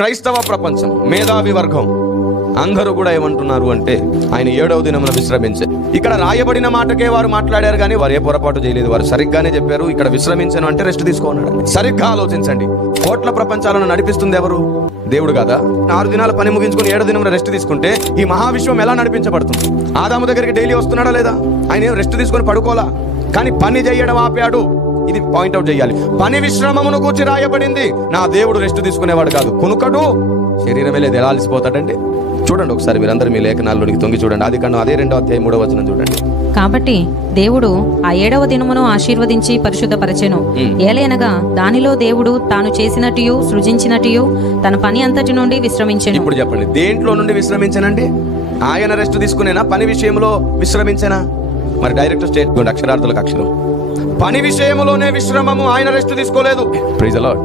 క్రైస్తవ ప్రపంచం, మేధావి వర్గం అందరూ కూడా ఏమంటున్నారు అంటే ఆయన 7వ దినమున విశ్రమించే. ఇక్కడ రాయబడిన మాటకే వారు మాట్లాడారు కానీ వారు ఏ పొరపాటు చేయలేదు. వారు సరిగ్గానే చెప్పారు. ఇక్కడ విశ్రమించను అంటే రెస్ట్ తీసుకోన్నాడు. సరిగ్గా ఆలోచించండి. కోట్ల ప్రపంచాలను నడిపిస్తుంది ఎవరు? దేవుడు కదా. 6 దినాల పని ముగించుకుని 7వ దినమున రెస్ట్ తీసుకుంటే ఈ మహావిశ్వం ఎలా నడిపించబడుతుంది? ఆదాము దగ్గరికి డైలీ వస్తున్నాడా లేదా? ఆయన రెస్ట్ తీసుకొని పడుకోలా, కానీ పని చేయడం ఆపాడు. ఇది పాయింట్అవుట్ చేయాలి. పని విశ్రమమును కూర్చి రాయబడింది. నా దేవుడు రెస్ట్ తీసుకునేవాడు కాదు, కునుకడు. శరీరమే లేదు, ఎలా అలసిపోతాడంటే చూడండి ఒకసారి మీరందరూ మీ లేఖనాల్లోనికి తొంగి చూడండి. ఆదికాండం అదే 2వ అధ్యాయం 3వ వచనం చూడండి. కాబట్టి దేవుడు ఆ 7వ దినమును ఆశీర్వదించి పరిశుద్ధపరచెను. ఏలయనగా దానిలో దేవుడు తాను చేసినట్టు సృజించినట్టు తన పని అంతటి నుండి విశ్రమించెను. ఇప్పుడు చెప్పండి, దేంట్లో నుండి విశ్రమించనండి? ఆయన రెస్ట్ తీసుకునేనా? పని విషయంలో విశ్రమించనా? మరి డైరెక్ట్ స్టేట్మెంట్, అక్షరార్థులకు అక్షరం. పని విషయంలోనే విశ్రమము, ఆయన రెస్ట్ తీసుకోలేదు. Praise the lord.